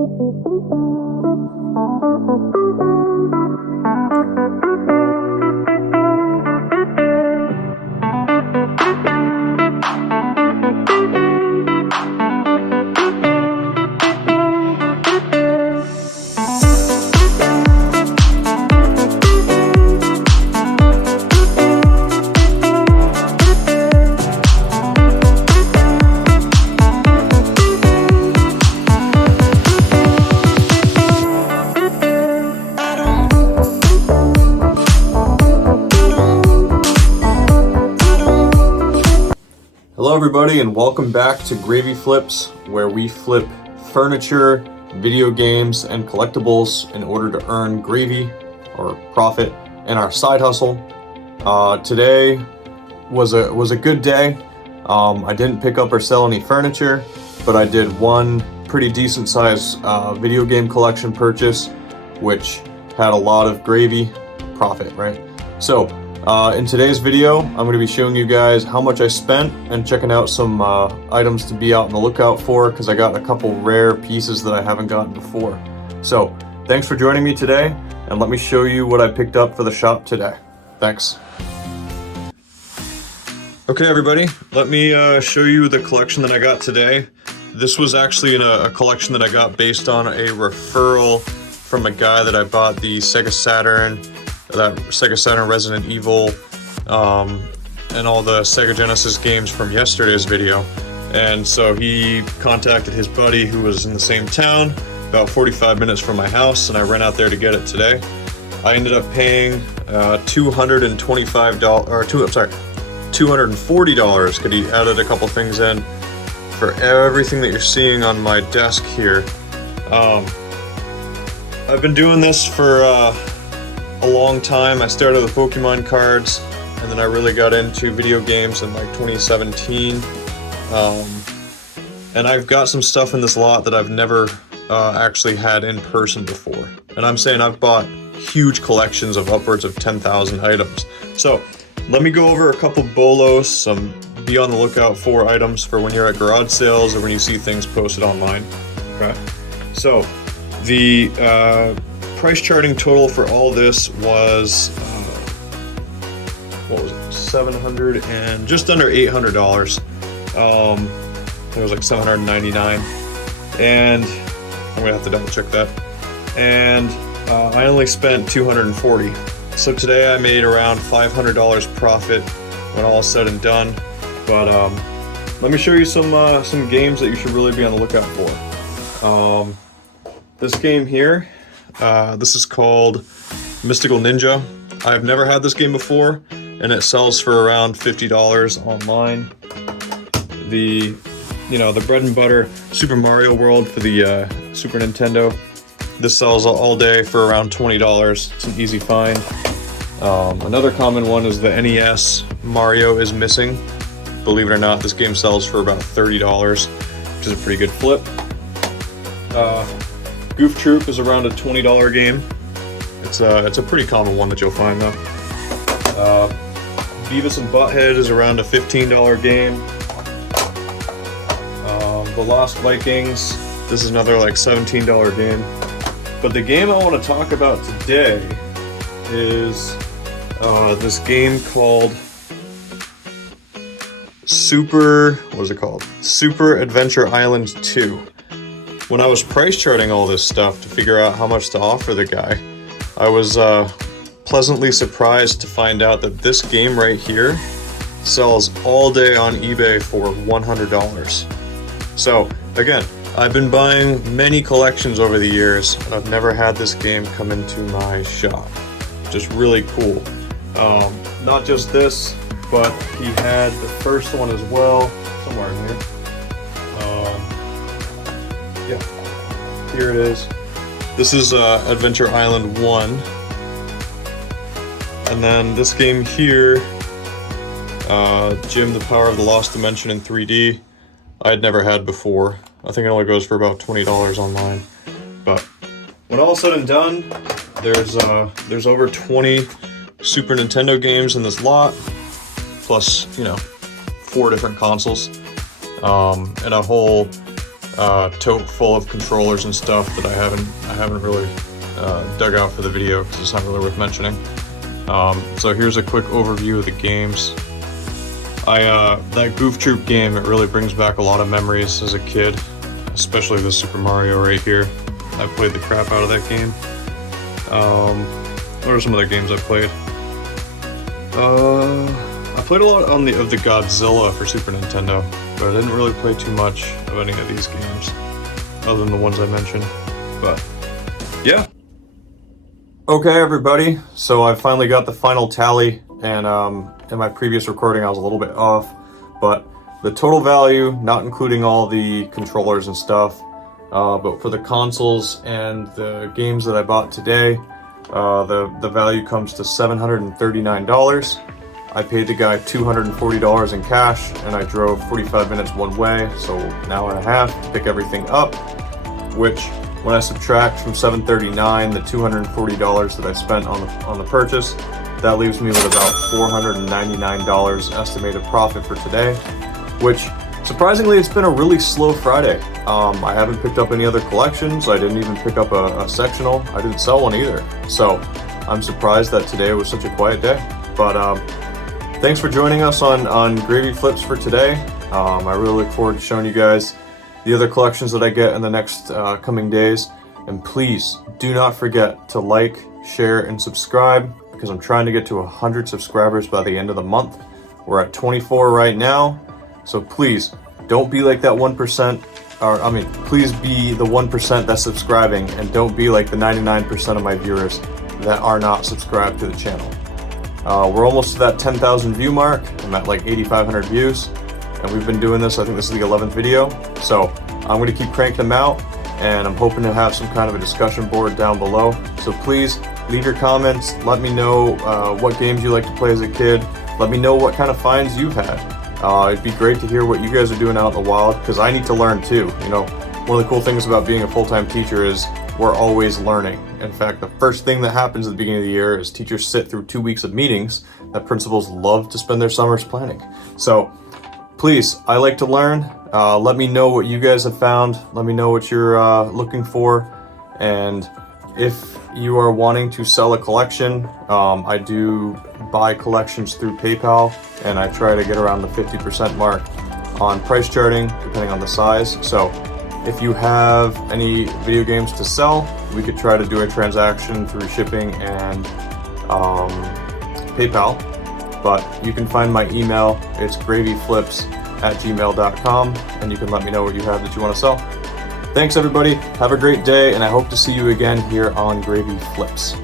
Hello everybody and welcome back to Gravy Flips, where we flip furniture, video games, and collectibles in order to earn gravy or profit in our side hustle. Today was a good day. I didn't pick up or sell any furniture, but I did one pretty decent sized video game collection purchase, which had a lot of gravy profit, right? So in today's video, I'm going to be showing you guys how much I spent and checking out some items to be out on the lookout for, because I got a couple rare pieces that I haven't gotten before. So thanks for joining me today, and let me show you what I picked up for the shop today. Thanks. Okay everybody, let me show you the collection that I got today. This was actually in a collection that I got based on a referral from a guy that I bought the Sega Saturn Resident Evil, and all the Sega Genesis games from yesterday's video. And so he contacted his buddy who was in the same town, about 45 minutes from my house, and I ran out there to get it today. I ended up paying $240, because he added a couple things in for everything that you're seeing on my desk here. I've been doing this for a long time. I started with Pokemon cards, and then I really got into video games in like 2017. And I've got some stuff in this lot that I've never actually had in person before. And I'm saying I've bought huge collections of upwards of 10,000 items. So let me go over a couple bolos, some be on the lookout for items for when you're at garage sales or when you see things posted online. Okay. So the price charting total for all this was what was it, $700 and just under $800. It was like $799, and I'm gonna have to double check that. And I only spent $240. So today I made around $500 profit when all is said and done. But let me show you some games that you should really be on the lookout for. This game here, this is called Mystical Ninja. I've never had this game before, and it sells for around $50 online. The bread and butter Super Mario World for the Super Nintendo. This sells all day for around $20. It's an easy find. Another common one is the NES Mario is Missing. Believe it or not, this game sells for about $30, which is a pretty good flip. Goof Troop is around a $20 game. It's a pretty common one that you'll find though. Beavis and Butthead is around a $15 game. The Lost Vikings, this is another like $17 game. But the game I want to talk about today is this game called Super Adventure Island 2. When I was price charting all this stuff to figure out how much to offer the guy, I was pleasantly surprised to find out that this game right here sells all day on eBay for $100. So again, I've been buying many collections over the years, and I've never had this game come into my shop. Just really cool. Not just this, but he had the first one as well, somewhere in here. Yeah, here it is. This is Adventure Island 1. And then this game here, Jim, the Power of the Lost Dimension in 3D, I had never had before. I think it only goes for about $20 online. But when all said and done, there's over 20 Super Nintendo games in this lot, plus 4 different consoles, and a whole tote full of controllers and stuff that I haven't really dug out for the video because it's not really worth mentioning. So here's a quick overview of the games. That Goof Troop game, it really brings back a lot of memories as a kid, especially the Super Mario right here. I played the crap out of that game. What are some other games I played? I played a lot of the Godzilla for Super Nintendo, but I didn't really play too much of any of these games, other than the ones I mentioned. But yeah. Okay, everybody. So I finally got the final tally, and in my previous recording I was a little bit off, but the total value, not including all the controllers and stuff, but for the consoles and the games that I bought today, the value comes to $739. I paid the guy $240 in cash, and I drove 45 minutes one way, so an hour and a half to pick everything up, which when I subtract from $739 the $240 that I spent on the purchase, that leaves me with about $499 estimated profit for today, which surprisingly it's been a really slow Friday. I haven't picked up any other collections. I didn't even pick up a sectional. I didn't sell one either. So I'm surprised that today was such a quiet day. But thanks for joining us on Gravy Flips for today. I really look forward to showing you guys the other collections that I get in the next coming days. And please do not forget to like, share, and subscribe, because I'm trying to get to 100 subscribers by the end of the month. We're at 24 right now. So please don't be like that 1%, please be the 1% that's subscribing, and don't be like the 99% of my viewers that are not subscribed to the channel. We're almost to that 10,000 view mark. I'm at like 8,500 views, and we've been doing this, I think this is the 11th video. So I'm going to keep cranking them out, and I'm hoping to have some kind of a discussion board down below. So please leave your comments. Let me know what games you like to play as a kid. Let me know what kind of finds you've had. It'd be great to hear what you guys are doing out in the wild, because I need to learn too. You know, one of the cool things about being a full-time teacher is we're always learning. In fact, the first thing that happens at the beginning of the year is teachers sit through 2 weeks of meetings that principals love to spend their summers planning. So please, I like to learn. Let me know what you guys have found. Let me know what you're looking for. And if you are wanting to sell a collection, I do buy collections through PayPal, and I try to get around the 50% mark on price charting, depending on the size. So if you have any video games to sell, we could try to do a transaction through shipping and PayPal. But you can find my email. It's gravyflips@gmail.com, and you can let me know what you have that you want to sell. Thanks, everybody. Have a great day, and I hope to see you again here on Gravy Flips.